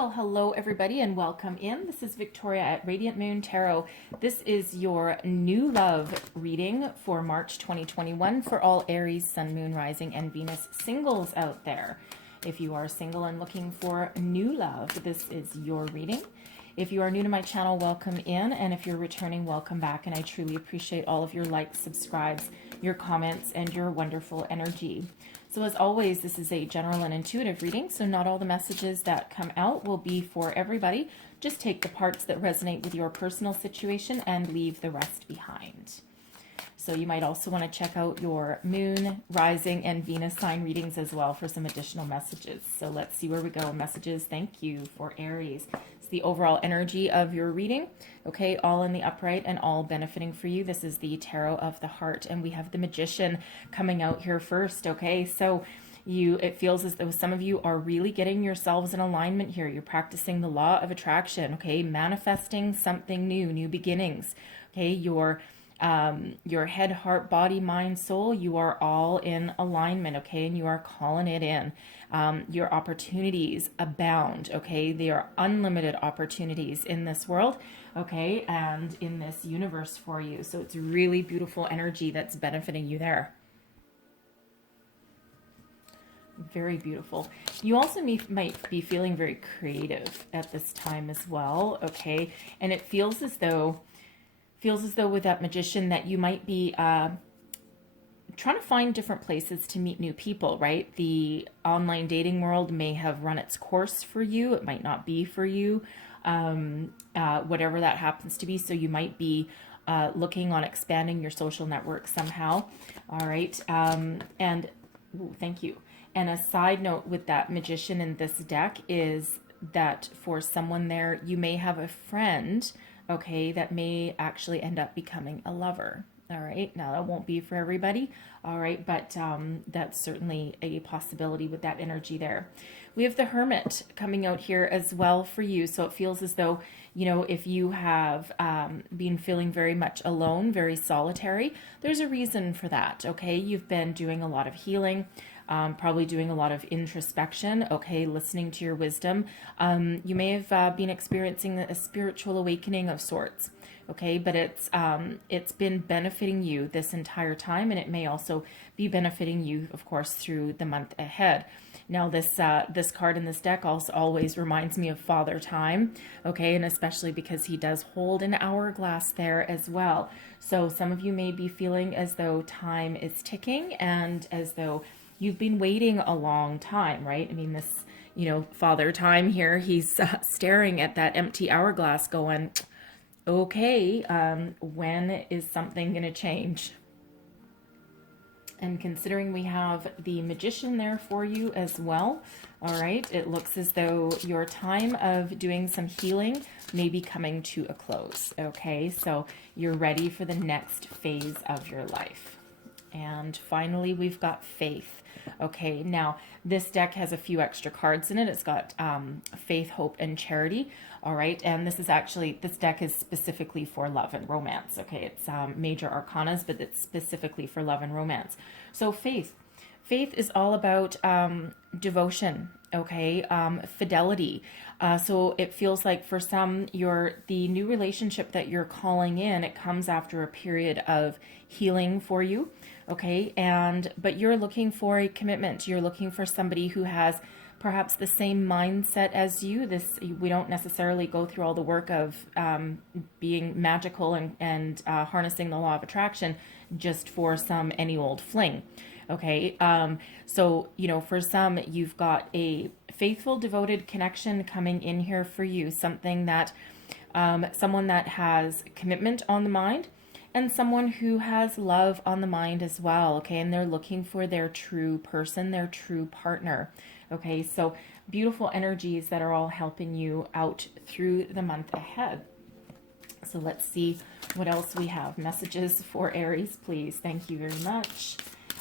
Well, hello everybody and welcome in. This is Victoria at Radiant Moon Tarot. This is your new love reading for March 2021 for all Aries, Sun, Moon, Rising, and Venus singles out there. If you are single and looking for new love, this is your reading. If you are new to my channel, welcome in, and if you're returning, welcome back, and I truly appreciate all of your likes, subscribes, your comments, and your wonderful energy. So as always, this is a general and intuitive reading, so not all the messages that come out will be for everybody. Just take the parts that resonate with your personal situation and leave the rest behind. So you might also want to check out your Moon, Rising, and Venus sign readings as well for some additional messages. So let's see where we go. Messages, thank you for Aries. It's the overall energy of your reading. Okay, all in the upright and all benefiting for you. This is the Tarot of the Heart, and we have the Magician coming out here first. Okay, so it feels as though some of you are really getting yourselves in alignment here. You're practicing the law of attraction. Okay, manifesting something new, new beginnings. Okay, your head, heart, body, mind, soul, you are all in alignment, okay, and you are calling it in. Your opportunities abound, okay, they are unlimited opportunities in this world, okay, and in this universe for you. So it's really beautiful energy that's benefiting you there. Very beautiful. You also might be feeling very creative at this time as well, okay, and it feels as though with that Magician that you might be trying to find different places to meet new people, right? The online dating world may have run its course for you. It might not be for you, whatever that happens to be. So you might be looking on expanding your social network somehow. All right. Thank you. And a side note with that Magician in this deck is that for someone there, you may have a friend, okay, that may actually end up becoming a lover. All right, now that won't be for everybody. All right, but that's certainly a possibility with that energy there. We have the Hermit coming out here as well for you. So it feels as though, you know, if you have been feeling very much alone, very solitary, there's a reason for that. Okay, you've been doing a lot of healing. Probably doing a lot of introspection, okay, listening to your wisdom. You may have been experiencing a spiritual awakening of sorts, okay, but it's been benefiting you this entire time, and it may also be benefiting you, of course, through the month ahead. Now, this card in this deck also always reminds me of Father Time, okay, and especially because he does hold an hourglass there as well. So some of you may be feeling as though time is ticking and as though you've been waiting a long time, right? I mean, this, you know, Father Time here, he's staring at that empty hourglass going, okay, when is something going to change? And considering we have the Magician there for you as well, all right, it looks as though your time of doing some healing may be coming to a close, okay? So you're ready for the next phase of your life. And finally, we've got Faith. Okay, now this deck has a few extra cards in it. It's got Faith, Hope, and Charity. All right, and this deck is specifically for love and romance. Okay, it's major arcanas, but it's specifically for love and romance. So Faith is all about devotion, okay, fidelity. So it feels like for some, the new relationship that you're calling in, it comes after a period of healing for you, okay, but you're looking for a commitment. You're looking for somebody who has perhaps the same mindset as you. We don't necessarily go through all the work of being magical and harnessing the law of attraction just for any old fling. Okay, so, you know, for some, you've got a faithful, devoted connection coming in here for you, something that, someone that has commitment on the mind, and someone who has love on the mind as well, okay, and they're looking for their true person, their true partner, okay, so beautiful energies that are all helping you out through the month ahead. So let's see what else we have. Messages for Aries, please. Thank you very much.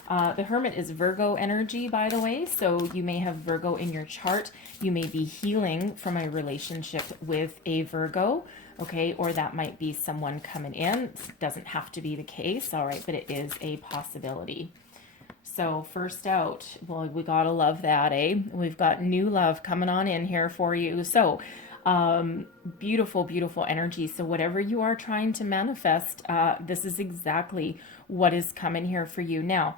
The Hermit is Virgo energy, by the way, so you may have Virgo in your chart. You may be healing from a relationship with a Virgo, okay, or that might be someone coming in. It doesn't have to be the case, all right, but it is a possibility. So first out, well, we gotta love that, eh? We've got new love coming on in here for you. So beautiful, beautiful energy. So whatever you are trying to manifest, this is exactly what is coming here for you. Now,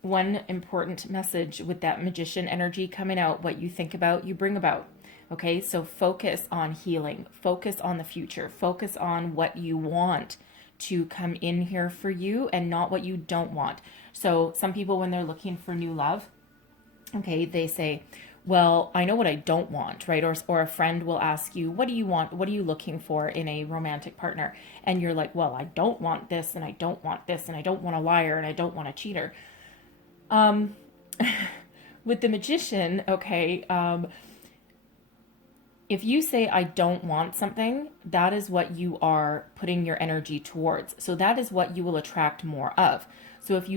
one important message with that magician energy coming out, what you think about, you bring about. Okay, so focus on healing, focus on the future, focus on what you want to come in here for you and not what you don't want. So some people, when they're looking for new love, okay, they say, well, I know what I don't want, right? Or a friend will ask you, what do you want? What are you looking for in a romantic partner? And you're like, well, I don't want this, and I don't want this, and I don't want a liar, and I don't want a cheater. With the magician, okay, if you say, I don't want something, that is what you are putting your energy towards. So that is what you will attract more of. So if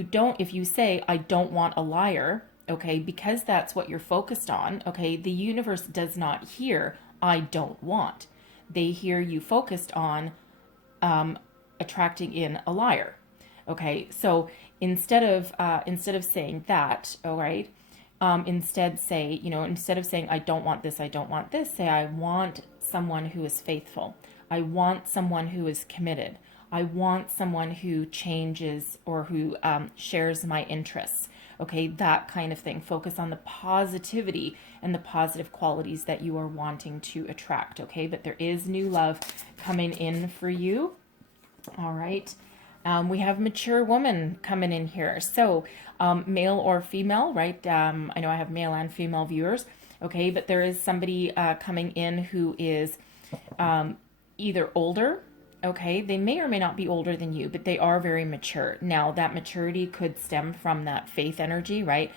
you say, I don't want a liar, okay, because that's what you're focused on, okay, the universe does not hear, I don't want. They hear you focused on attracting in a liar. Okay, so instead of saying that, all right, instead say, instead of saying, I don't want this, say, I want someone who is faithful. I want someone who is committed. I want someone who changes or who shares my interests. Okay, that kind of thing. Focus on the positivity and the positive qualities that you are wanting to attract. Okay, but there is new love coming in for you. All right. We have mature woman coming in here. So male or female, right? I know I have male and female viewers. Okay, but there is somebody coming in who is either older. Okay, they may or may not be older than you, but they are very mature. Now, that maturity could stem from that faith energy, right?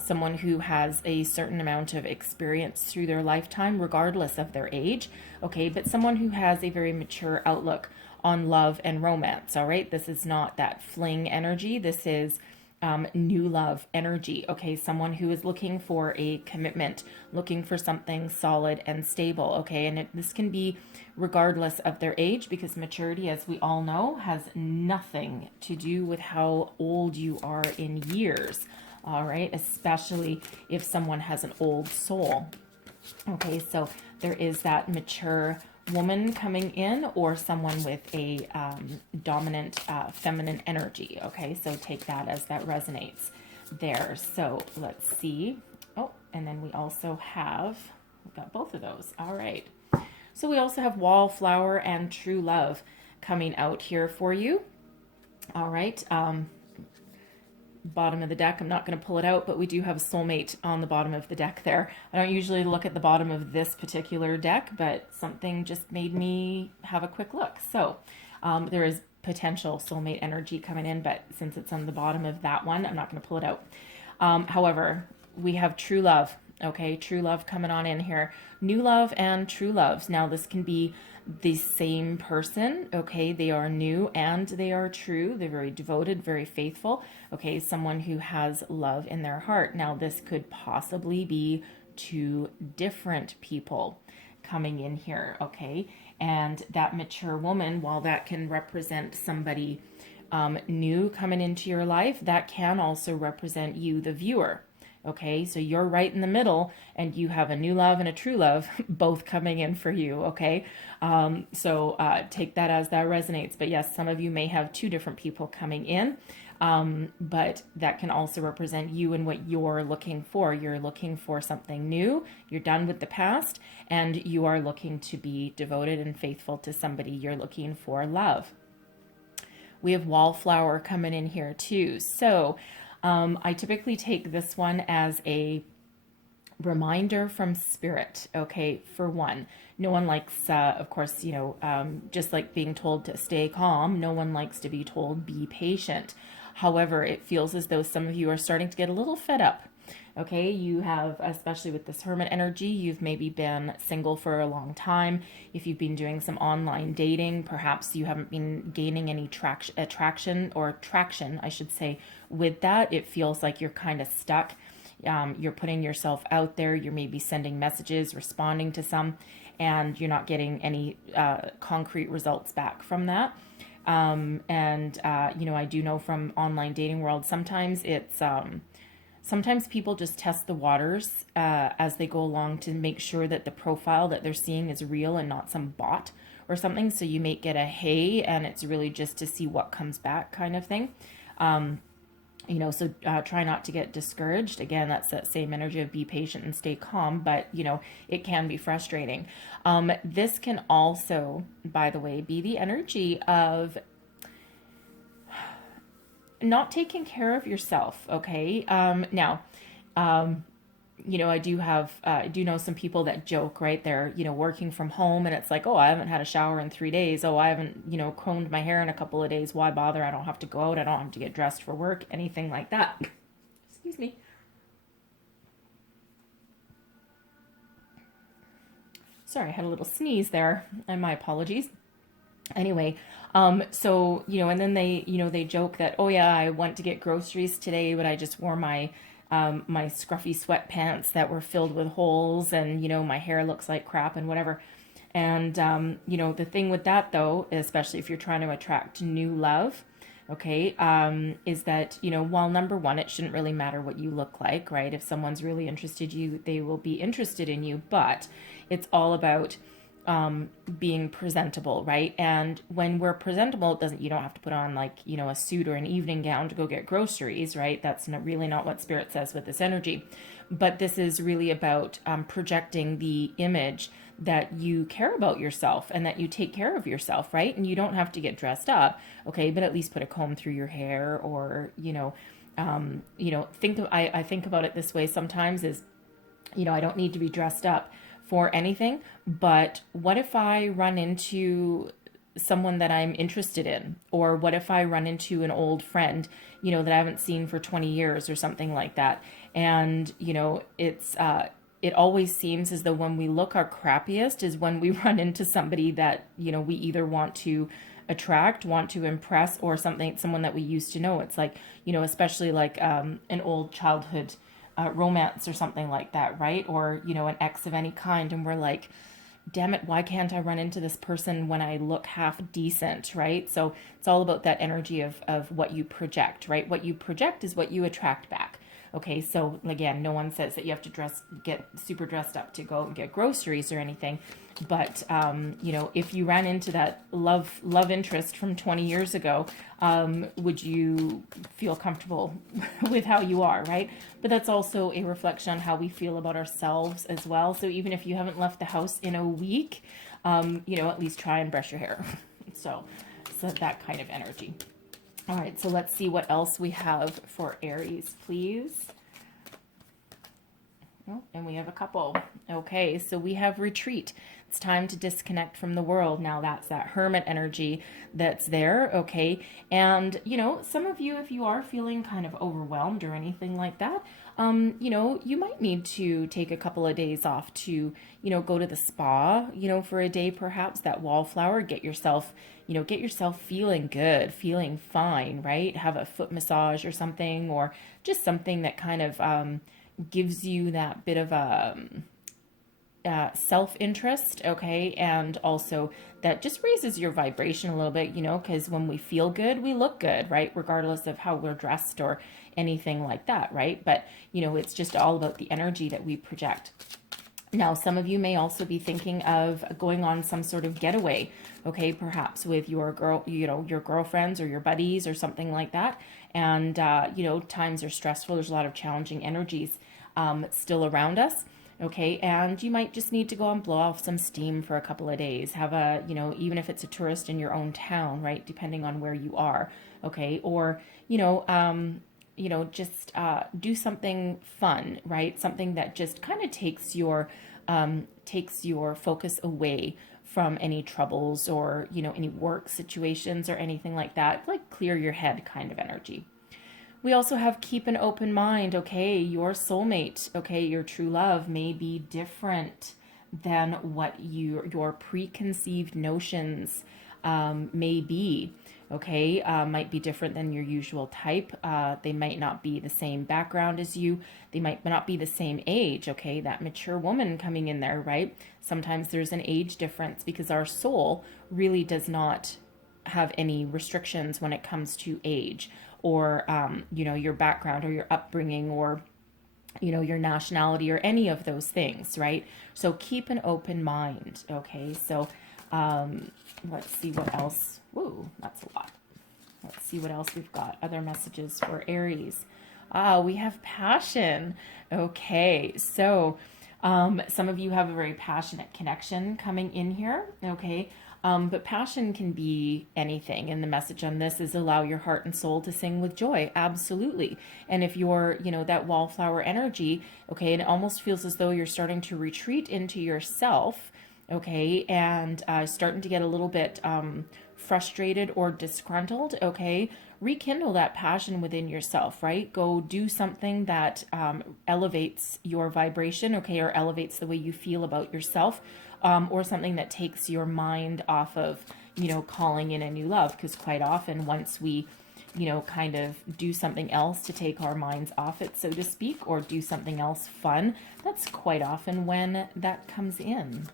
Someone who has a certain amount of experience through their lifetime, regardless of their age. Okay, but someone who has a very mature outlook on love and romance. All right, this is not that fling energy. This is new love energy. Okay, someone who is looking for a commitment, looking for something solid and stable. Okay, and this can be regardless of their age, because maturity, as we all know, has nothing to do with how old you are in years. All right, especially if someone has an old soul. Okay, so there is that mature woman coming in, or someone with a dominant feminine energy. Okay, so take that as that resonates there. So let's see. Oh, and then we also have, we've got both of those. All right, so we also have wallflower and true love coming out here for you. All right, bottom of the deck, I'm not going to pull it out, but we do have a soulmate on the bottom of the deck there. I don't usually look at the bottom of this particular deck, but something just made me have a quick look. So there is potential soulmate energy coming in, but since it's on the bottom of that one, I'm not going to pull it out. However, we have true love. Okay, true love coming on in here. New love and true loves. Now, this can be the same person. Okay, they are new and they are true. They're very devoted, very faithful. Okay, someone who has love in their heart. Now, this could possibly be two different people coming in here. Okay, and that mature woman, while that can represent somebody new coming into your life, that can also represent you, the viewer. Okay, so you're right in the middle, and you have a new love and a true love both coming in for you. Okay, so take that as that resonates. But yes, some of you may have two different people coming in, but that can also represent you and what you're looking for. You're looking for something new, you're done with the past, and you are looking to be devoted and faithful to somebody. You're looking for love. We have wallflower coming in here too. So I typically take this one as a reminder from spirit. Okay, for one, no one likes, of course, just like being told to stay calm, no one likes to be told be patient. However, it feels as though some of you are starting to get a little fed up. Okay, you have, especially with this hermit energy, you've maybe been single for a long time. If you've been doing some online dating, perhaps you haven't been gaining any traction, I should say, with that. It feels like you're kind of stuck. You're putting yourself out there. You're maybe sending messages, responding to some, and you're not getting any concrete results back from that. You know, I do know from online dating world, sometimes sometimes people just test the waters as they go along to make sure that the profile that they're seeing is real and not some bot or something. So you may get a hey, and it's really just to see what comes back kind of thing. You know, so try not to get discouraged. Again, that's that same energy of be patient and stay calm, but you know, it can be frustrating. This can also, by the way, be the energy of not taking care of yourself. Okay. Now, you know, I do know some people that joke, right? They're, you know, working from home and it's like, oh, I haven't had a shower in 3 days. Oh, I haven't, you know, combed my hair in a couple of days. Why bother? I don't have to go out. I don't have to get dressed for work, anything like that. Excuse me. Sorry, I had a little sneeze there, and my apologies. Anyway, so, you know, and then they, you know, they joke that, oh yeah, I went to get groceries today, but I just wore my scruffy sweatpants that were filled with holes, and, you know, my hair looks like crap and whatever. And, you know, the thing with that though, especially if you're trying to attract new love, okay, is that, you know, while number one, it shouldn't really matter what you look like, right? If someone's really interested in you, they will be interested in you, but it's all about being presentable, right? And when we're presentable, it doesn't, you don't have to put on like, you know, a suit or an evening gown to go get groceries, right? That's not, really not what Spirit says with this energy. But this is really about projecting the image that you care about yourself and that you take care of yourself, right? And you don't have to get dressed up, okay? But at least put a comb through your hair, or, you know, I think about it this way sometimes is, you know, I don't need to be dressed up for anything, but what if I run into someone that I'm interested in? Or what if I run into an old friend, you know, that I haven't seen for 20 years or something like that? And, you know, it always seems as though when we look our crappiest is when we run into somebody that, you know, we either want to attract, want to impress, or someone that we used to know. It's like, you know, especially like an old childhood romance or something like that, right? Or, you know, an ex of any kind, and we're like, damn it, why can't I run into this person when I look half decent, right? So it's all about that energy of what you project, right? What you project is what you attract back. Okay, so again, no one says that you have to get super dressed up to go and get groceries or anything. But, you know, if you ran into that love interest from 20 years ago, would you feel comfortable with how you are, right? But that's also a reflection on how we feel about ourselves as well. So even if you haven't left the house in a week, you know, at least try and brush your hair. So that kind of energy. All right, so let's see what else we have for Aries, please. Oh, and we have a couple. Okay, so we have retreat. It's time to disconnect from the world. Now that's that hermit energy that's there, okay? And, you know, some of you, if you are feeling kind of overwhelmed or anything like that, you know, you might need to take a couple of days off to, you know, go to the spa, you know, for a day perhaps, that wallflower, get yourself feeling good, feeling fine, right? Have a foot massage or something, or just something that kind of gives you that bit of a self-interest, okay? And also that just raises your vibration a little bit, you know, because when we feel good, we look good, right? Regardless of how we're dressed or anything like that, right? But, you know, it's just all about the energy that we project. Now, some of you may also be thinking of going on some sort of getaway, okay, perhaps with your your girlfriends or your buddies or something like that. And, you know, times are stressful. There's a lot of challenging energies still around us, okay? And you might just need to go and blow off some steam for a couple of days. Have a, you know, even if it's a tourist in your own town, right, depending on where you are, okay? Or, you know, just do something fun, right? Something that just kind of takes your focus away from any troubles or, you know, any work situations or anything like that, like clear your head kind of energy. We also have keep an open mind, okay? Your soulmate, okay, your true love may be different than what your preconceived notions may be, okay? Might be different than your usual type. They might not be the same background as you. They might not be the same age, okay? That mature woman coming in there, right? Sometimes there's an age difference because our soul really does not have any restrictions when it comes to age or, you know, your background or your upbringing or, you know, your nationality or any of those things, right? So keep an open mind, okay? So let's see what else. Whoa, that's a lot. Let's see what else we've got. Other messages for Aries. We have passion. Okay, so some of you have a very passionate connection coming in here, okay? But passion can be anything. And the message on this is allow your heart and soul to sing with joy. Absolutely. And if you're, you know, that wallflower energy, okay, and it almost feels as though you're starting to retreat into yourself, okay, and starting to get a little bit frustrated or disgruntled, okay, rekindle that passion within yourself, right? Go do something that elevates your vibration, okay, or elevates the way you feel about yourself, or something that takes your mind off of, you know, calling in a new love. Because quite often, once we, you know, kind of do something else to take our minds off it, so to speak, or do something else fun, that's quite often when that comes in.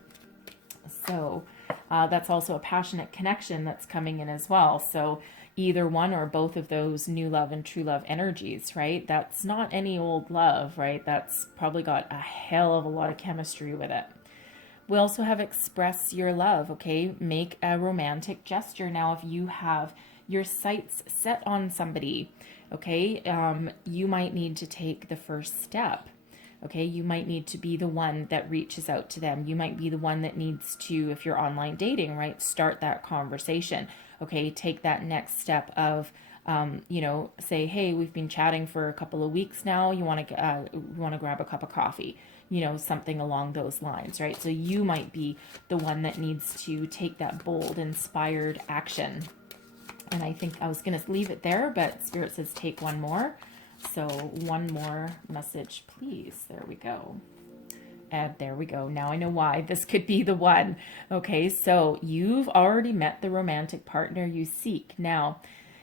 So that's also a passionate connection that's coming in as well. So either one or both of those new love and true love energies, right? That's not any old love, right? That's probably got a hell of a lot of chemistry with it. We also have express your love, okay? Make a romantic gesture. Now, if you have your sights set on somebody, okay, you might need to take the first step. Okay, you might need to be the one that reaches out to them. You might be the one that needs to, if you're online dating, right, start that conversation. Okay, take that next step of, you know, say, hey, we've been chatting for a couple of weeks now. You want to grab a cup of coffee, you know, something along those lines, right? So you might be the one that needs to take that bold, inspired action. And I think I was going to leave it there, but Spirit says take one more. So one more message, please. There we go. And there we go. Now I know why this could be the one. Okay, so you've already met the romantic partner you seek. Now,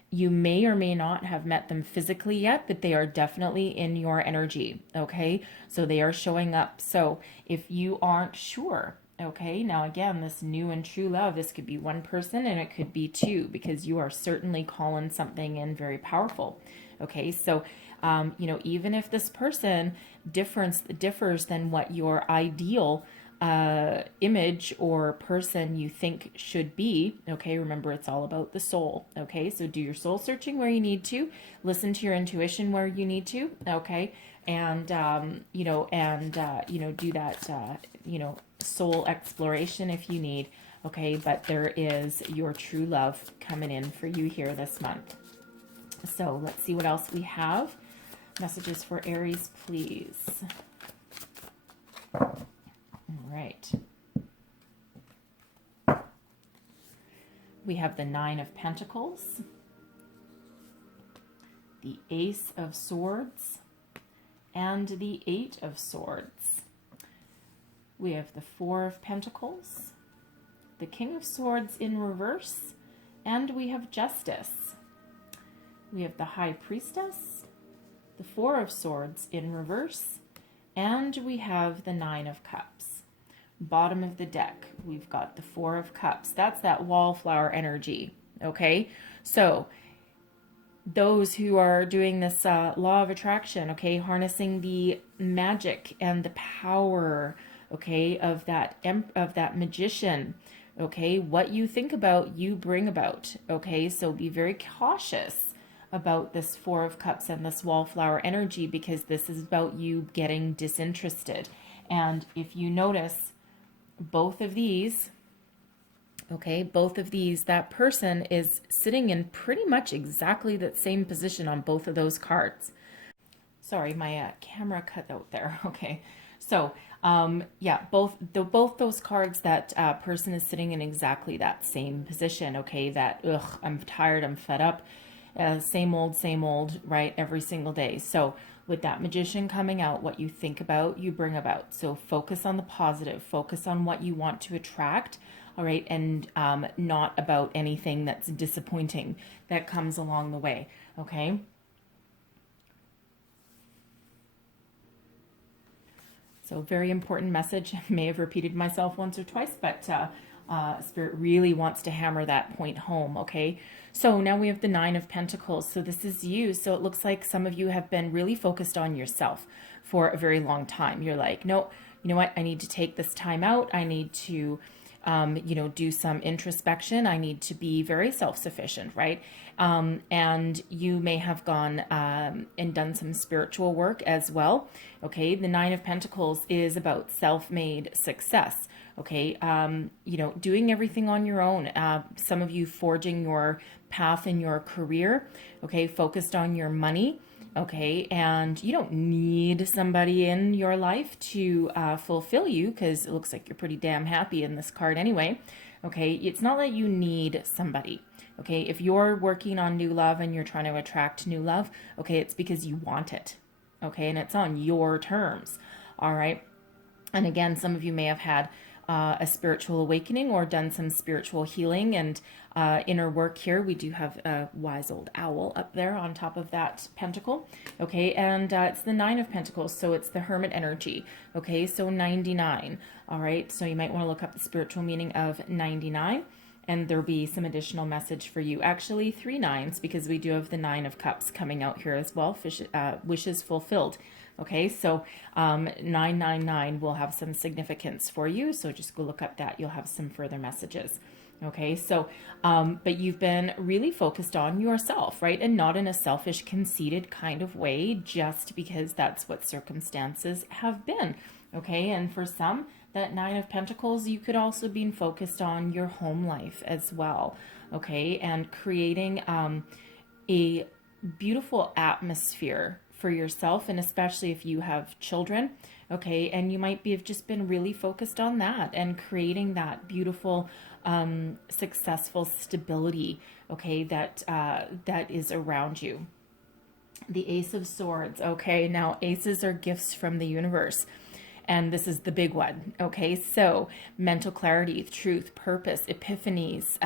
you may or may not have met them physically yet, but they are definitely in your energy. Okay, so they are showing up. So if you aren't sure, okay, now again, this new and true love, this could be one person and it could be two, because you are certainly calling something in very powerful. Okay, so you know, even if this person differs than what your ideal image or person you think should be, okay, remember it's all about the soul. Okay, so do your soul searching where you need to, listen to your intuition where you need to, okay, and you know, do that you know, soul exploration if you need. Okay, but there is your true love coming in for you here this month. So let's see what else we have. Messages for Aries, please. All right. We have the Nine of Pentacles, the Ace of Swords, and the Eight of Swords. We have the Four of Pentacles, the King of Swords in reverse, and we have Justice. We have the High Priestess, the Four of Swords in reverse, and we have the Nine of Cups. Bottom of the deck, we've got the Four of Cups. That's that wallflower energy, okay? So those who are doing this law of attraction, okay, harnessing the magic and the power, okay, of that magician, okay, what you think about, you bring about, okay? So be very cautious about this Four of Cups and this wallflower energy, because this is about you getting disinterested. And if you notice both of these, okay, both of these, that person is sitting in pretty much exactly that same position on both of those cards. Sorry, my camera cut out there. Okay, so yeah, both those cards, that person is sitting in exactly that same position. Okay, that I'm tired, I'm fed up. Same old, right? Every single day. So with that magician coming out, what you think about, you bring about. So focus on the positive, focus on what you want to attract, all right? And not about anything that's disappointing that comes along the way, okay? So very important message. I may have repeated myself once or twice, but Spirit really wants to hammer that point home, okay? So now we have the Nine of Pentacles. So this is you. So it looks like some of you have been really focused on yourself for a very long time. You're like, no, you know what? I need to take this time out. I need to, do some introspection. I need to be very self-sufficient, right? And you may have gone and done some spiritual work as well. Okay, the Nine of Pentacles is about self-made success. Okay, doing everything on your own. Some of you forging your path in your career. Okay, focused on your money. Okay, and you don't need somebody in your life to fulfill you, because it looks like you're pretty damn happy in this card anyway. Okay, it's not that you need somebody. Okay, if you're working on new love and you're trying to attract new love, okay, it's because you want it. Okay, and it's on your terms. All right, and again, some of you may have had a spiritual awakening or done some spiritual healing and inner work here. We do have a wise old owl up there on top of that pentacle. Okay, and it's the Nine of Pentacles, so it's the Hermit energy. Okay, so 99. All right, so you might want to look up the spiritual meaning of 99. And there'll be some additional message for you. Actually, 3 nines, because we do have the Nine of Cups coming out here as well. Wishes fulfilled. Okay, so 999 will have some significance for you. So just go look up that. You'll have some further messages. Okay, so, but you've been really focused on yourself, right? And not in a selfish, conceited kind of way, just because that's what circumstances have been. Okay, and for some, that Nine of Pentacles, you could also be focused on your home life as well. Okay, and creating a beautiful atmosphere for yourself, and especially if you have children. Okay, and you might be have just been really focused on that and creating that beautiful successful stability, okay, that that is around you. The Ace of Swords. Okay, now aces are gifts from the universe. And this is the big one. Okay, so mental clarity, truth, purpose, epiphanies,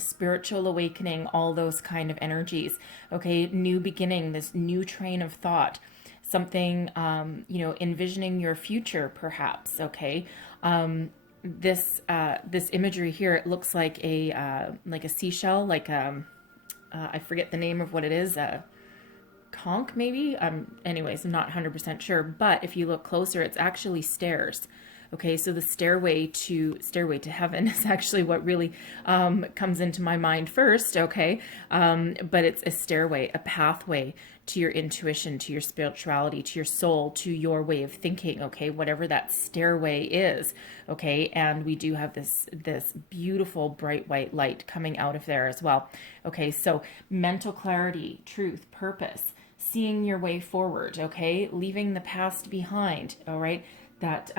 spiritual awakening, all those kind of energies. Okay, new beginning, this new train of thought, something, envisioning your future, perhaps. Okay, this imagery here, it looks like a seashell, like I forget the name of what it is. Conch, maybe. Anyways, I'm not 100% sure, but if you look closer, it's actually stairs. Okay, so the stairway to heaven is actually what really comes into my mind first. Okay, but it's a stairway, a pathway to your intuition, to your spirituality, to your soul, to your way of thinking. Okay, whatever that stairway is. Okay, and we do have this beautiful bright white light coming out of there as well. Okay, so mental clarity, truth, purpose, seeing your way forward. Okay, leaving the past behind. All right, that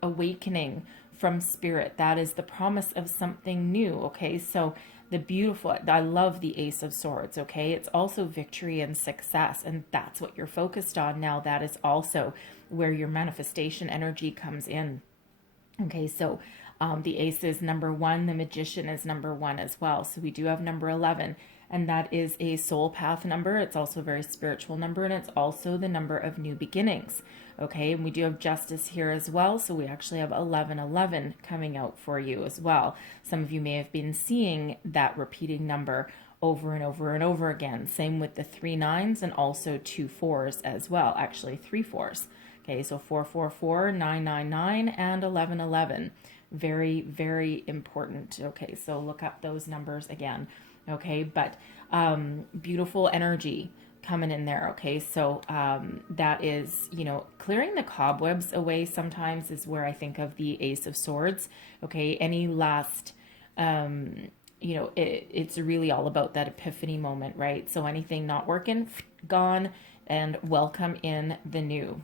awakening from spirit, that is the promise of something new. Okay, so the beautiful, I love the Ace of Swords. Okay, it's also victory and success, and that's what you're focused on now. That is also where your manifestation energy comes in. Okay, so the Ace is number 1, the Magician is number 1 as well. So we do have number 11, and that is a soul path number. It's also a very spiritual number, and it's also the number of new beginnings. Okay, and we do have Justice here as well, so we actually have 1111 coming out for you as well. Some of you may have been seeing that repeating number over and over and over again. Same with the 3 nines and also 2 4s as well, actually 3 4s. Okay, so 444, 999, and 1111. Very, very important. Okay, so look up those numbers again. Okay, but beautiful energy coming in there. Okay, so that is, clearing the cobwebs away sometimes is where I think of the Ace of Swords. Okay, any last, it's really all about that epiphany moment, right? So anything not working, gone, and welcome in the new.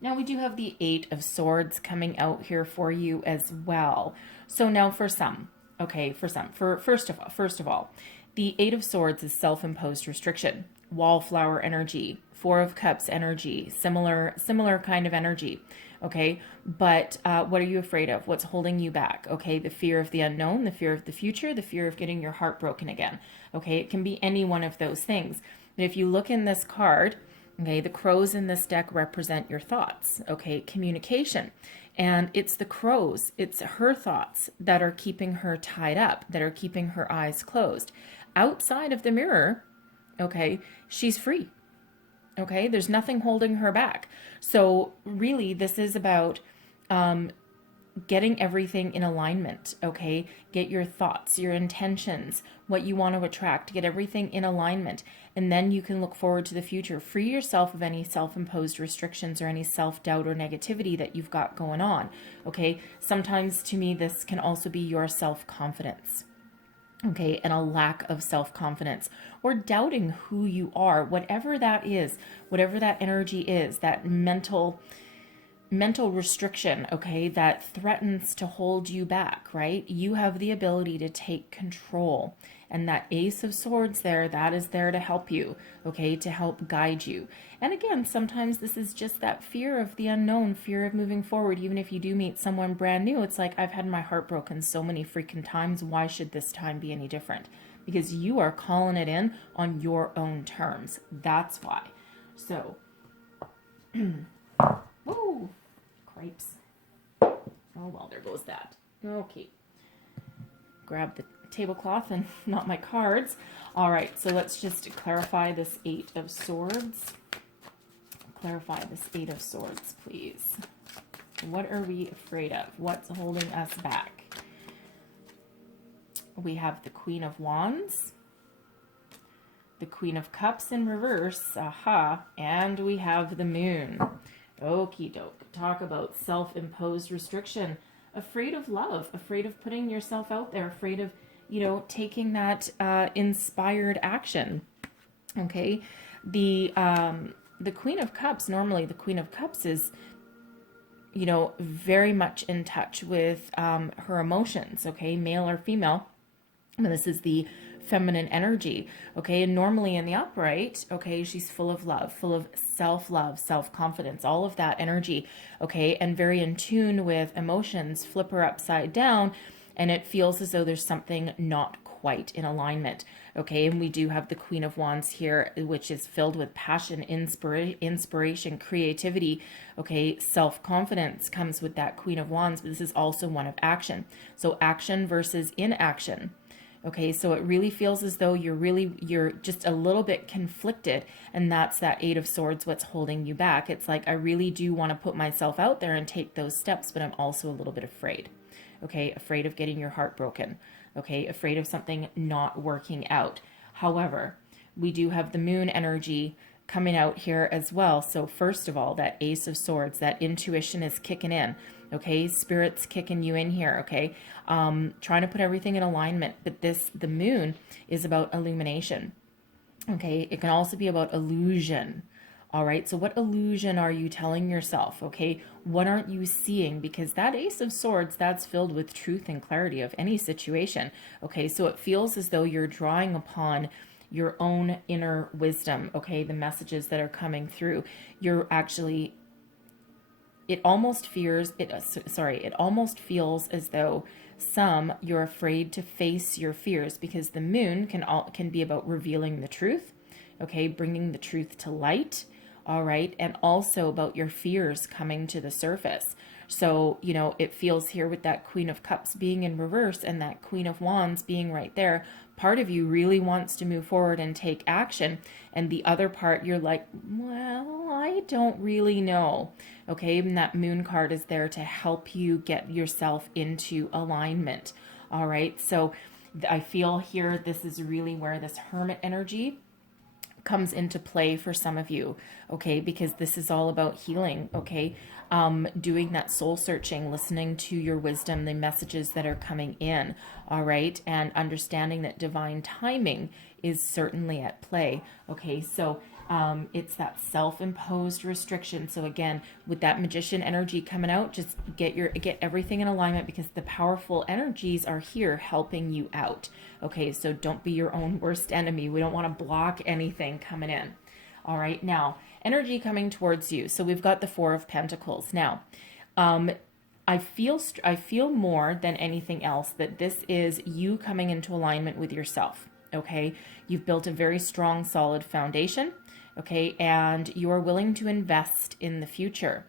Now we do have the 8 of Swords coming out here for you as well. So now for some, okay, first of all, the 8 of Swords is self-imposed restriction, wallflower energy, 4 of Cups energy, similar kind of energy, okay? But what are you afraid of? What's holding you back? Okay, the fear of the unknown, the fear of the future, the fear of getting your heart broken again, okay? It can be any one of those things. But if you look in this card, okay, the crows in this deck represent your thoughts, okay, communication. And it's the crows, it's her thoughts that are keeping her tied up, that are keeping her eyes closed. Outside of the mirror, okay, she's free. Okay, there's nothing holding her back. So really, this is about getting everything in alignment, okay? Get your thoughts, your intentions, what you want to attract, get everything in alignment. And then you can look forward to the future. Free yourself of any self-imposed restrictions or any self-doubt or negativity that you've got going on, okay? Sometimes to me, this can also be your self-confidence. Okay, and a lack of self-confidence or doubting who you are, whatever that is, whatever that energy is, that mental restriction, okay, that threatens to hold you back, right? You have the ability to take control. And that Ace of Swords there, that is there to help you, okay, to help guide you. And again, sometimes this is just that fear of the unknown, fear of moving forward. Even if you do meet someone brand new, it's like, I've had my heart broken so many freaking times. Why should this time be any different? Because you are calling it in on your own terms. That's why. So, whoa, cripes. Oh, well, there goes that. Okay. Grab the tablecloth and not my cards. All right, so let's just clarify this Eight of Swords. Clarify this Eight of Swords, please. What are we afraid of? What's holding us back? We have the Queen of Wands, the Queen of Cups in reverse, aha, and we have the Moon. Okie doke. Talk about self-imposed restriction. Afraid of love, afraid of putting yourself out there, afraid of, you know, taking that inspired action. Okay, the Queen of Cups, normally the Queen of Cups is, you know, very much in touch with her emotions, okay, male or female. And this is the feminine energy, okay, and normally in the upright, okay, she's full of love, full of self-love, self-confidence, all of that energy, okay, and very in tune with emotions. Flip her upside down and it feels as though there's something not quite in alignment, okay, and we do have the Queen of Wands here, which is filled with passion, inspiration, creativity, okay, self-confidence comes with that Queen of Wands, but this is also one of action, so action versus inaction. Okay, so it really feels as though you're just a little bit conflicted, and that's that Eight of Swords, what's holding you back. It's like, I really do want to put myself out there and take those steps, but I'm also a little bit afraid. Okay, afraid of getting your heart broken. Okay, afraid of something not working out. However, we do have the Moon energy coming out here as well. So first of all, that Ace of Swords, that intuition is kicking in. Okay, Spirit's kicking you in here, okay? Trying to put everything in alignment, but the Moon is about illumination, okay? It can also be about illusion, all right? So what illusion are you telling yourself, okay? What aren't you seeing? Because that Ace of Swords, that's filled with truth and clarity of any situation, okay? So it feels as though you're drawing upon your own inner wisdom, okay? The messages that are coming through. You're actually... It almost feels as though you're afraid to face your fears, because the Moon can be about revealing the truth, okay, bringing the truth to light, all right, and also about your fears coming to the surface. So, you know, it feels here with that Queen of Cups being in reverse and that Queen of Wands being right there, part of you really wants to move forward and take action, and the other part, you're like, well, I don't really know. Okay, and that Moon card is there to help you get yourself into alignment. All right, so I feel here this is really where this Hermit energy comes into play for some of you, okay, because this is all about healing, okay, doing that soul searching, listening to your wisdom, the messages that are coming in, all right, and understanding that divine timing is certainly at play, okay, so it's that self-imposed restriction. So again, with that Magician energy coming out, just get everything in alignment, because the powerful energies are here helping you out. Okay, so don't be your own worst enemy. We don't want to block anything coming in. All right, now energy coming towards you. So we've got the Four of Pentacles. Now, I feel more than anything else that this is you coming into alignment with yourself. Okay, you've built a very strong, solid foundation. Okay, and you are willing to invest in the future.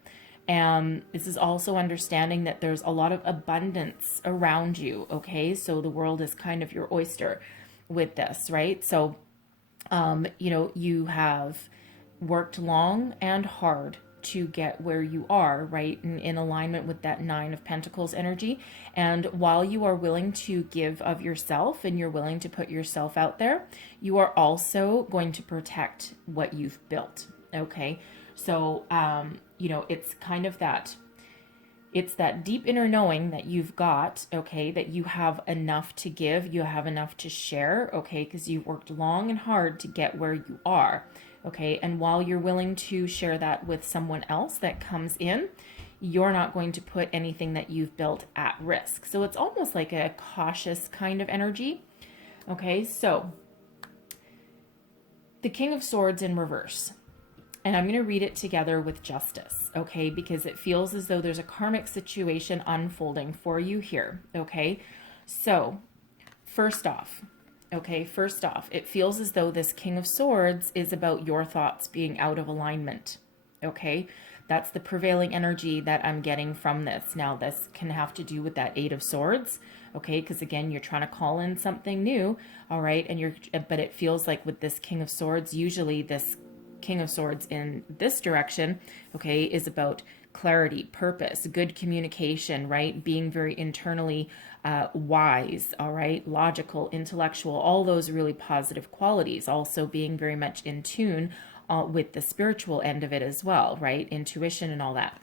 This is also understanding that there's a lot of abundance around you, okay? So the world is kind of your oyster with this, right? So, you know, you have worked long and hard to get where you are, right? In alignment with that Nine of Pentacles energy. And while you are willing to give of yourself and you're willing to put yourself out there, you are also going to protect what you've built, okay? So, you know, it's kind of that, it's that deep inner knowing that you've got, okay, that you have enough to give, you have enough to share, okay, because you've worked long and hard to get where you are, okay, and while you're willing to share that with someone else that comes in, you're not going to put anything that you've built at risk. So it's almost like a cautious kind of energy, okay, so the King of Swords in reverse. And I'm going to read it together with Justice, okay? Because it feels as though there's a karmic situation unfolding for you here, okay? So, first off, it feels as though this King of Swords is about your thoughts being out of alignment, okay? That's the prevailing energy that I'm getting from this. Now, this can have to do with that Eight of Swords, okay? Because again, you're trying to call in something new, all right? But it feels like with this King of Swords, usually this King of Swords in this direction, okay, is about clarity, purpose, good communication, right? Being very internally wise, all right? Logical, intellectual, all those really positive qualities. Also being very much in tune with the spiritual end of it as well, right? Intuition and all that.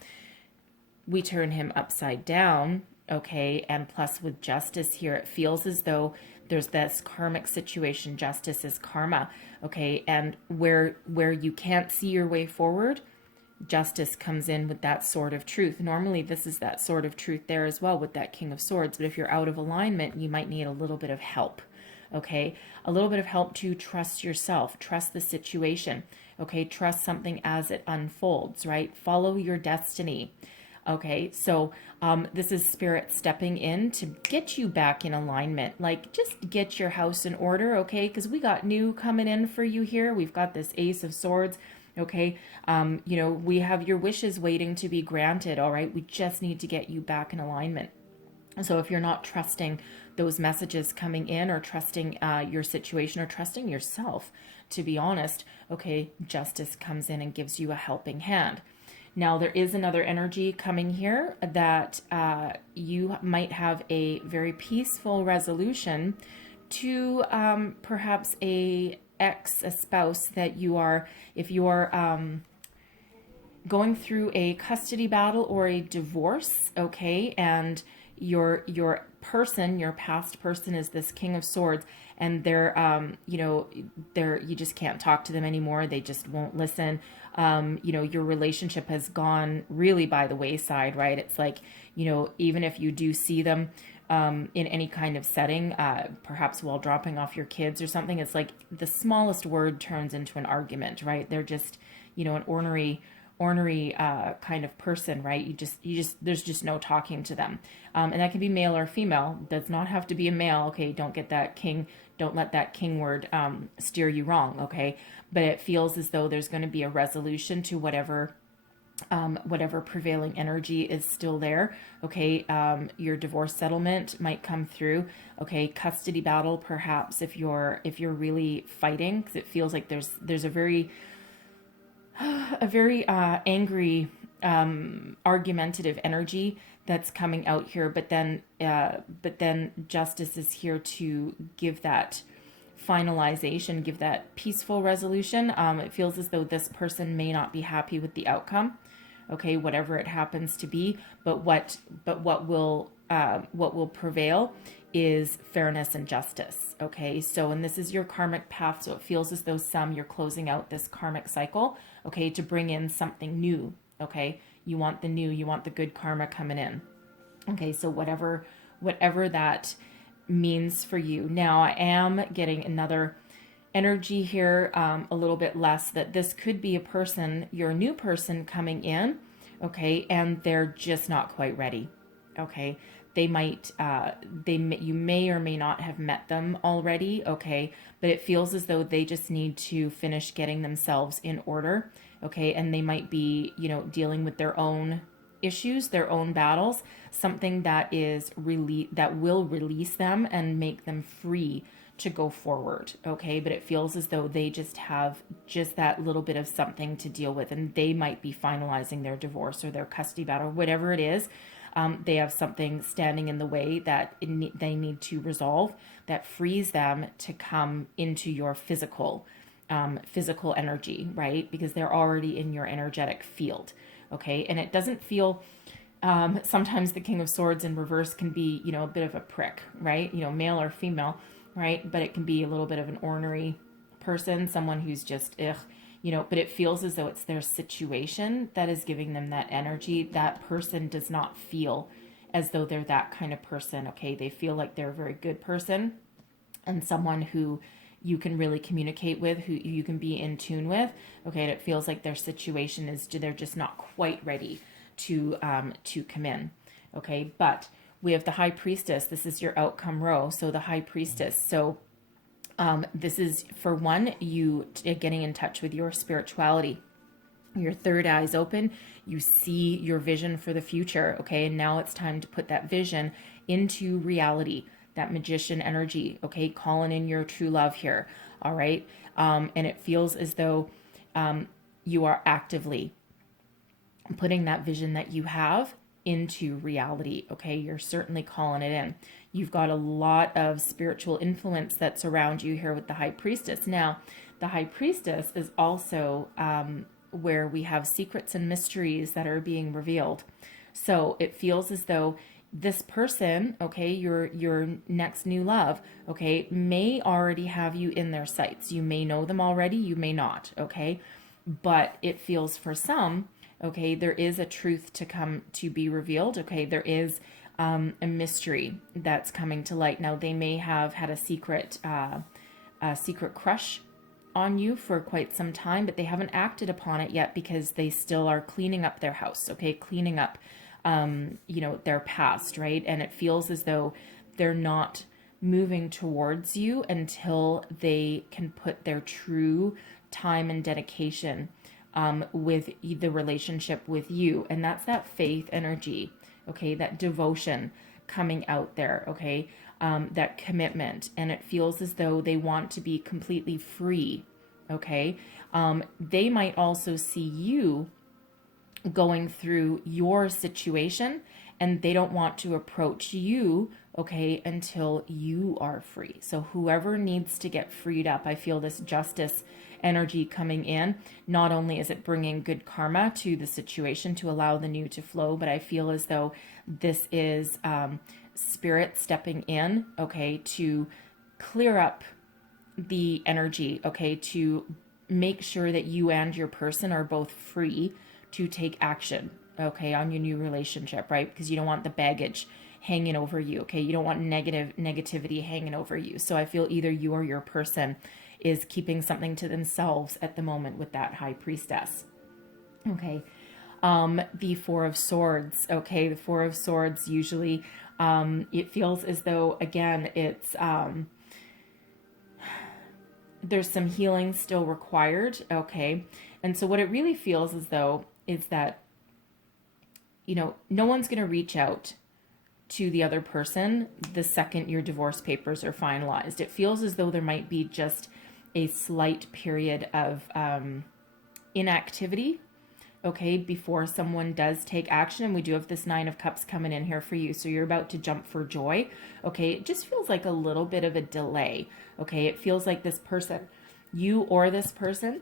We turn him upside down, okay? And plus with Justice here, it feels as though there's this karmic situation. Justice is karma, okay? And where you can't see your way forward, Justice comes in with that sword of truth. Normally, this is that sword of truth there as well with that King of Swords. But if you're out of alignment, you might need a little bit of help, okay? A little bit of help to trust yourself, trust the situation, okay? Trust something as it unfolds, right? Follow your destiny. Okay, so this is Spirit stepping in to get you back in alignment. Like, just get your house in order, okay? Because we got new coming in for you here. We've got this Ace of Swords, okay? You know, we have your wishes waiting to be granted, all right? We just need to get you back in alignment. So if you're not trusting those messages coming in, or trusting your situation, or trusting yourself, to be honest, okay, Justice comes in and gives you a helping hand. Now, there is another energy coming here that you might have a very peaceful resolution to perhaps a spouse that you are, if you are going through a custody battle or a divorce, okay, and your person, your past person is this King of Swords, and they're you know, you just can't talk to them anymore. They just won't listen. You know, your relationship has gone really by the wayside, right? It's like, you know, even if you do see them in any kind of setting, perhaps while dropping off your kids or something, it's like the smallest word turns into an argument, right? They're just, you know, an ornery kind of person, right? There's just no talking to them. And that can be male or female. Does not have to be a male. Okay, don't let that king word steer you wrong, okay? But it feels as though there's going to be a resolution to whatever prevailing energy is still there, okay? Your divorce settlement might come through, okay? Custody battle, perhaps, if you're really fighting, because it feels like there's a very angry, argumentative energy that's coming out here. But then Justice is here to give that finalization, give that peaceful resolution. It feels as though this person may not be happy with the outcome, okay, whatever it happens to be. But what will prevail is fairness and justice, okay? So, and this is your karmic path, so it feels as though you're closing out this karmic cycle, okay, to bring in something new, okay? You want the new, you want the good karma coming in, okay? So whatever that means for you. Now, I am getting another energy here, a little bit less, that this could be a person, your new person coming in, okay, and they're just not quite ready, okay? They might, you may or may not have met them already, okay, but it feels as though they just need to finish getting themselves in order, okay, and they might be, you know, dealing with their own issues, their own battles, something that is that will release them and make them free to go forward. Okay, but it feels as though they just have just that little bit of something to deal with, and they might be finalizing their divorce or their custody battle, whatever it is. They have something standing in the way that they need to resolve, that frees them to come into your physical energy, right? Because they're already in your energetic field. Okay, and it doesn't feel, sometimes the King of Swords in reverse can be, a bit of a prick, right? Male or female, right? But it can be a little bit of an ornery person, someone who's just, but it feels as though it's their situation that is giving them that energy. That person does not feel as though they're that kind of person, okay? They feel like they're a very good person and someone who you can really communicate with, who you can be in tune with, okay? And it feels like their situation is, they're just not quite ready to come in, okay? But we have the High Priestess. This is your outcome row. So the High Priestess. So this is, for one, you getting in touch with your spirituality. Your third eye is open. You see your vision for the future, okay? And now it's time to put that vision into reality, that magician energy, okay? Calling in your true love here, all right? And it feels as though you are actively putting that vision that you have into reality, okay? You're certainly calling it in. You've got a lot of spiritual influence that's around you here with the High Priestess. Now, the High Priestess is also where we have secrets and mysteries that are being revealed. So it feels as though this person, okay, your next new love, okay, may already have you in their sights. You may know them already, you may not, okay? But it feels for some, okay, there is a truth to come to be revealed, okay? There is a mystery that's coming to light. Now, they may have had a secret crush on you for quite some time, but they haven't acted upon it yet because they still are cleaning up their house, okay? Cleaning up, their past, right? And it feels as though they're not moving towards you until they can put their true time and dedication with the relationship with you. And that's that faith energy, okay? That devotion coming out there, okay? That commitment. And it feels as though they want to be completely free, okay? They might also see you going through your situation, and they don't want to approach you, okay, until you are free. So whoever needs to get freed up, I feel this justice energy coming in. Not only is it bringing good karma to the situation to allow the new to flow, but I feel as though this is spirit stepping in, okay, to clear up the energy, okay, to make sure that you and your person are both free to take action, okay, on your new relationship, right? Because you don't want the baggage hanging over you, okay? You don't want negativity hanging over you. So I feel either you or your person is keeping something to themselves at the moment with that High Priestess, okay? The Four of Swords, okay? The Four of Swords, usually it feels as though, again, it's there's some healing still required, okay? And so what it really feels as though is that, no one's going to reach out to the other person the second your divorce papers are finalized. It feels as though there might be just a slight period of inactivity, okay, before someone does take action. And we do have this Nine of Cups coming in here for you. So you're about to jump for joy, okay? It just feels like a little bit of a delay, okay? It feels like this person, you or this person,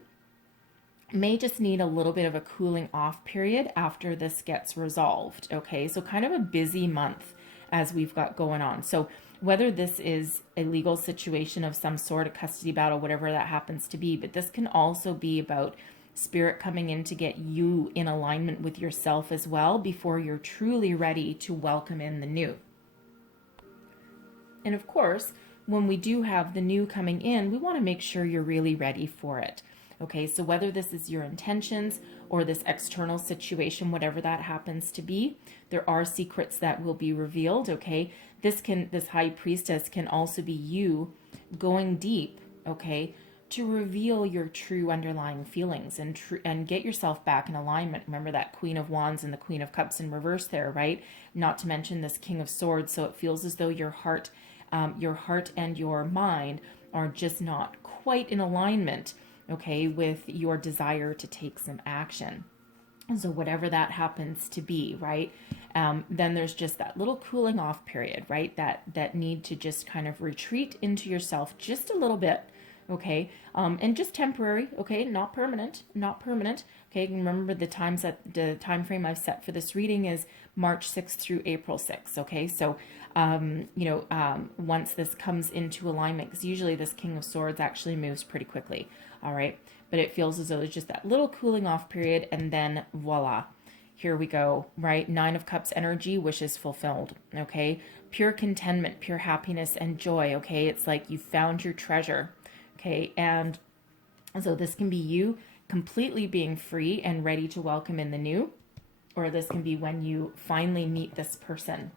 may just need a little bit of a cooling off period after this gets resolved, okay? So kind of a busy month as we've got going on. So whether this is a legal situation of some sort, a custody battle, whatever that happens to be, but this can also be about spirit coming in to get you in alignment with yourself as well before you're truly ready to welcome in the new. And of course, when we do have the new coming in, we want to make sure you're really ready for it. Okay, so whether this is your intentions or this external situation, whatever that happens to be, there are secrets that will be revealed, okay? This High Priestess can also be you going deep, okay, to reveal your true underlying feelings and get yourself back in alignment. Remember that Queen of Wands and the Queen of Cups in reverse there, right? Not to mention this King of Swords. So it feels as though your heart and your mind are just not quite in alignment, okay, with your desire to take some action. So whatever that happens to be, right? Then there's just that little cooling off period, right? That need to just kind of retreat into yourself just a little bit, okay? And just temporary, okay? Not permanent, okay? Remember the time frame I've set for this reading is March 6th through April 6th, okay? So, once this comes into alignment, because usually this King of Swords actually moves pretty quickly, all right? But it feels as though there's just that little cooling off period, and then voila, here we go, right? 9 of Cups energy, wishes fulfilled, okay? Pure contentment, pure happiness and joy, okay? It's like you found your treasure, okay? And so this can be you completely being free and ready to welcome in the new, or this can be when you finally meet this person,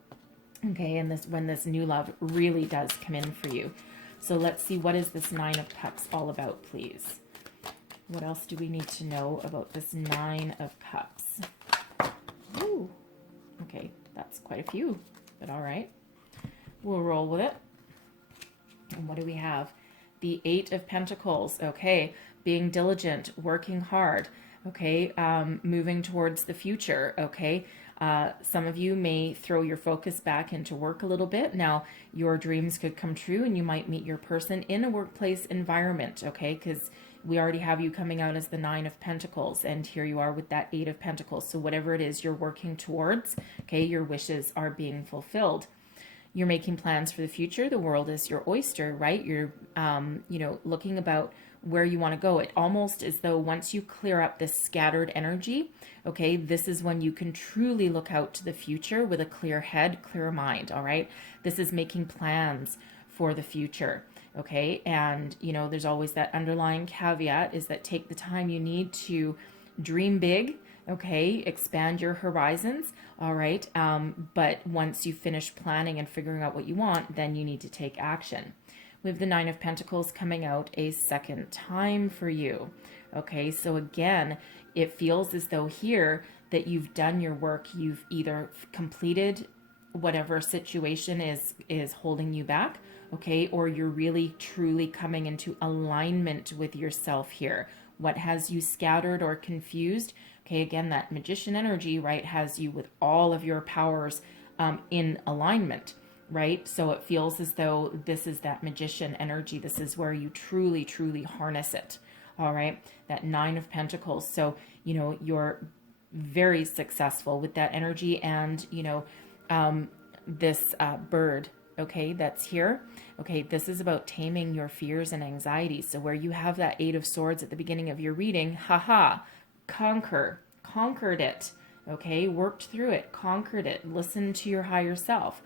okay? And when this new love really does come in for you. So let's see, what is this 9 of Cups all about, please? What else do we need to know about this 9 of Cups? Ooh, okay, that's quite a few, but all right. We'll roll with it. And what do we have? The 8 of Pentacles, okay. Being diligent, working hard, okay. Moving towards the future, okay. Some of you may throw your focus back into work a little bit. Now, your dreams could come true and you might meet your person in a workplace environment, okay, because we already have you coming out as the 9 of Pentacles, and here you are with that 8 of Pentacles. So whatever it is you're working towards, okay, your wishes are being fulfilled. You're making plans for the future. The world is your oyster, right? You're, looking about where you want to go. It almost as though once you clear up this scattered energy, okay, this is when you can truly look out to the future with a clear head, clear mind, all right? This is making plans for the future, okay? And, there's always that underlying caveat is that take the time you need to dream big, okay? Expand your horizons, all right? But once you finish planning and figuring out what you want, then you need to take action. We have the 9 of Pentacles coming out a second time for you, okay? So again, it feels as though here that you've done your work. You've either completed whatever situation is holding you back, okay, or you're really truly coming into alignment with yourself here. What has you scattered or confused? Okay, again, that Magician energy, right, has you with all of your powers in alignment, right? So it feels as though this is that Magician energy. This is where you truly, truly harness it, all right? That 9 of Pentacles. So, you're very successful with that energy, and, this bird, okay, that's here. Okay, this is about taming your fears and anxieties. So where you have that 8 of Swords at the beginning of your reading, haha, conquered it, okay, worked through it, conquered it, listened to your higher self.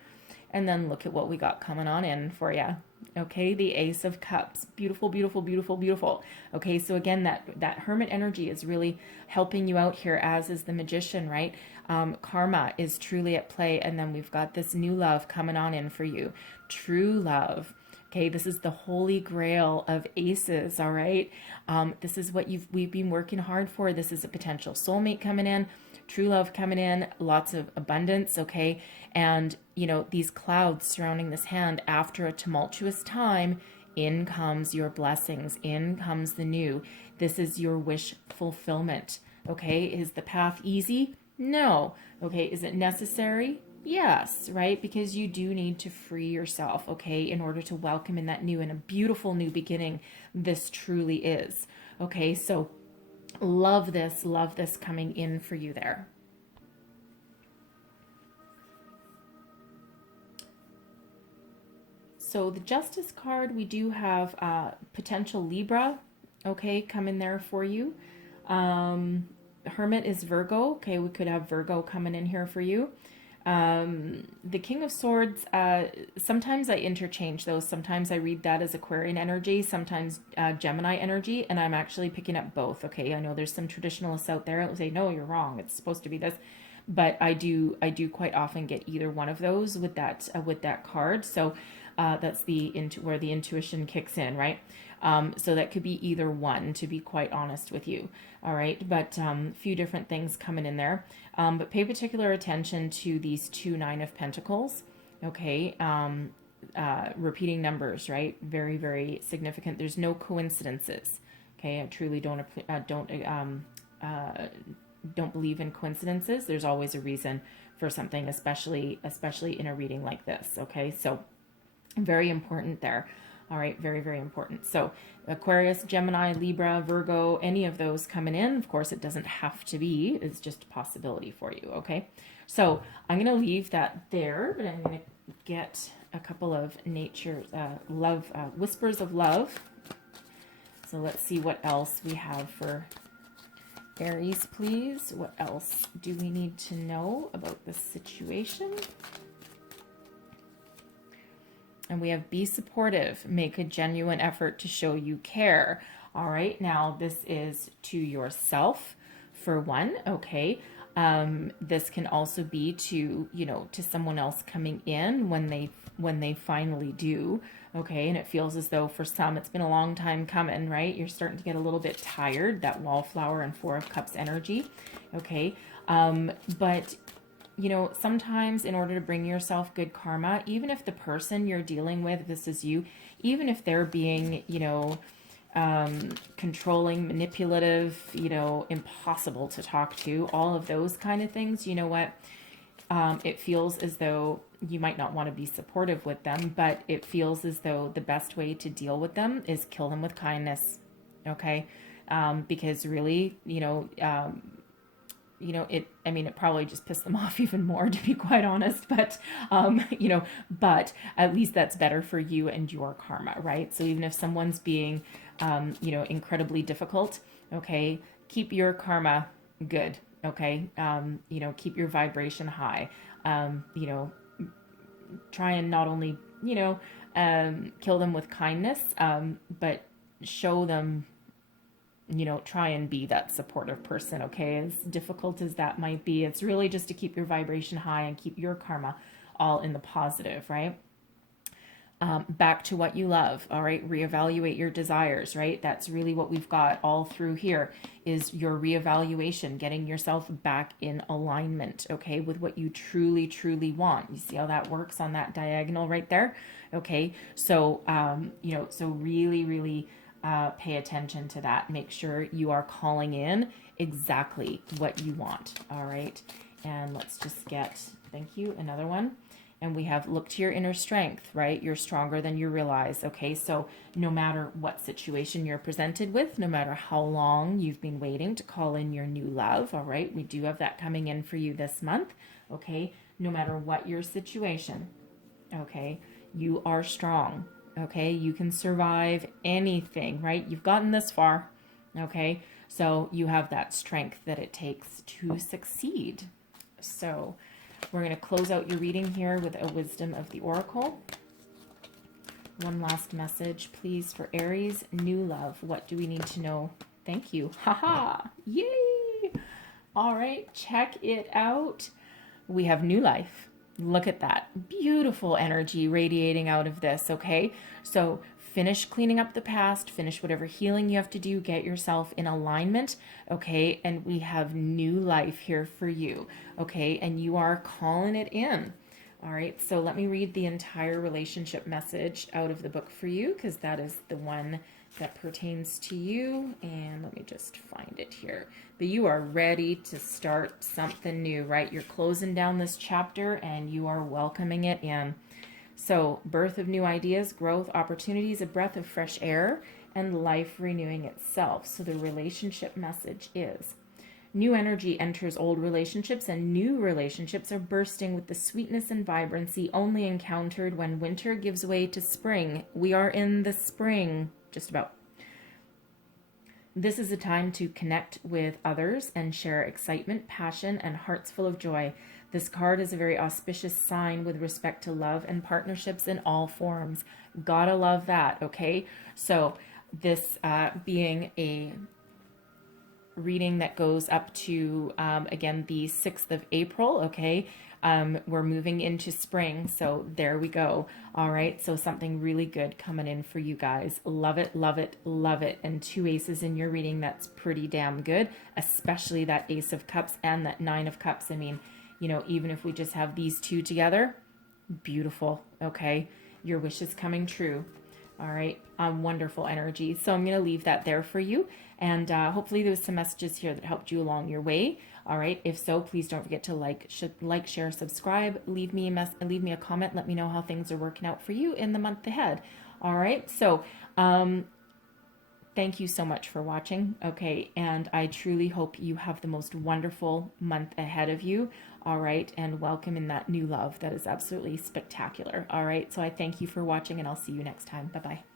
And then look at what we got coming on in for you. Okay, the Ace of Cups. Beautiful, beautiful, beautiful, beautiful. Okay, so again, that Hermit energy is really helping you out here, as is the Magician, right? Karma is truly at play. And then we've got this new love coming on in for you. True love. Okay, this is the holy grail of aces, all right? This is what we've been working hard for. This is a potential soulmate coming in. True love coming in, lots of abundance, okay? And, these clouds surrounding this hand, after a tumultuous time, in comes your blessings, in comes the new. This is your wish fulfillment, okay? Is the path easy? No. Okay, is it necessary? Yes, right? Because you do need to free yourself, okay, in order to welcome in that new and a beautiful new beginning. This truly is, okay? So love this coming in for you there. So the Justice card, we do have potential Libra, okay, come in there for you. Hermit is Virgo, okay, we could have Virgo coming in here for you. The King of Swords, sometimes I interchange those. Sometimes I read that as Aquarian energy, sometimes Gemini energy, and I'm actually picking up both, okay? I know there's some traditionalists out there that say, no, you're wrong, it's supposed to be this. But I do quite often get either one of those with that card. So That's where the intuition kicks in, right? So that could be either one, to be quite honest with you. All right, but a few different things coming in there. But pay particular attention to these 2 9 of Pentacles. Okay, repeating numbers, right? Very, very significant. There's no coincidences. Okay, I truly don't believe in coincidences. There's always a reason for something, especially in a reading like this. Okay, so very important there. All right, very, very important. So Aquarius, Gemini, Libra, Virgo, any of those coming in. Of course, it doesn't have to be. It's just a possibility for you, okay? So I'm going to leave that there, but I'm going to get a couple of whispers of love. So let's see what else we have for Aries, please. What else do we need to know about this situation? And we have be supportive, make a genuine effort to show you care. All right, now this is to yourself for one, okay? This can also be to, to someone else coming in when they finally do, okay? And it feels as though for some it's been a long time coming, right? You're starting to get a little bit tired, that wallflower and 4 of Cups energy, okay? But sometimes in order to bring yourself good karma, even if the person you're dealing with, this is you, even if they're being, controlling, manipulative, impossible to talk to, all of those kind of things, you know what? It feels as though you might not want to be supportive with them, but it feels as though the best way to deal with them is kill them with kindness. Okay. Because really, it probably just pissed them off even more, to be quite honest, but, but at least that's better for you and your karma, right? So even if someone's being, incredibly difficult, okay, keep your karma good, okay? Keep your vibration high, try and not only, kill them with kindness, but show them, try and be that supportive person, okay? As difficult as that might be, it's really just to keep your vibration high and keep your karma all in the positive, right? Back to what you love, all right? Reevaluate your desires, right? That's really what we've got all through here is your reevaluation, getting yourself back in alignment, okay, with what you truly, truly want. You see how that works on that diagonal right there? Okay, so, so really, really pay attention to that. Make sure you are calling in exactly what you want, all right? And let's just get, thank you, another one. And we have look to your inner strength, right? You're stronger than you realize, okay? So no matter what situation you're presented with, no matter how long you've been waiting to call in your new love, all right? We do have that coming in for you this month, okay? No matter what your situation, okay? You are strong, okay? You can survive anything, right? You've gotten this far, okay? So you have that strength that it takes to succeed. So we're going to close out your reading here with a wisdom of the oracle. One last message, please, for Aries. New love. What do we need to know? Thank you. Haha. Yay. All right. Check it out. We have new life. Look at that. Beautiful energy radiating out of this. Okay. So finish cleaning up the past, finish whatever healing you have to do, get yourself in alignment, okay? And we have new life here for you, okay? And you are calling it in, all right? So let me read the entire relationship message out of the book for you because that is the one that pertains to you. And let me just find it here. But you are ready to start something new, right? You're closing down this chapter and you are welcoming it in. So, birth of new ideas, growth, opportunities, a breath of fresh air, and life renewing itself. So the relationship message is, new energy enters old relationships and new relationships are bursting with the sweetness and vibrancy only encountered when winter gives way to spring. We are in the spring, just about. This is a time to connect with others and share excitement, passion, and hearts full of joy. This card is a very auspicious sign with respect to love and partnerships in all forms. Gotta love that, okay? So this being a reading that goes up to, again, the 6th of April, okay? We're moving into spring, so there we go. All right, so something really good coming in for you guys. Love it, love it, love it. And 2 aces in your reading, that's pretty damn good, especially that Ace of Cups and that Nine of Cups. I mean, you know, even if we just have these 2 together, beautiful, okay? Your wish is coming true. All right, wonderful energy. So I'm going to leave that there for you. And hopefully there was some messages here that helped you along your way. All right, if so, please don't forget to like, share, subscribe, leave me a comment. Let me know how things are working out for you in the month ahead. All right, so thank you so much for watching. Okay, and I truly hope you have the most wonderful month ahead of you. All right, and welcome in that new love that is absolutely spectacular. All right, so I thank you for watching, and I'll see you next time. Bye-bye.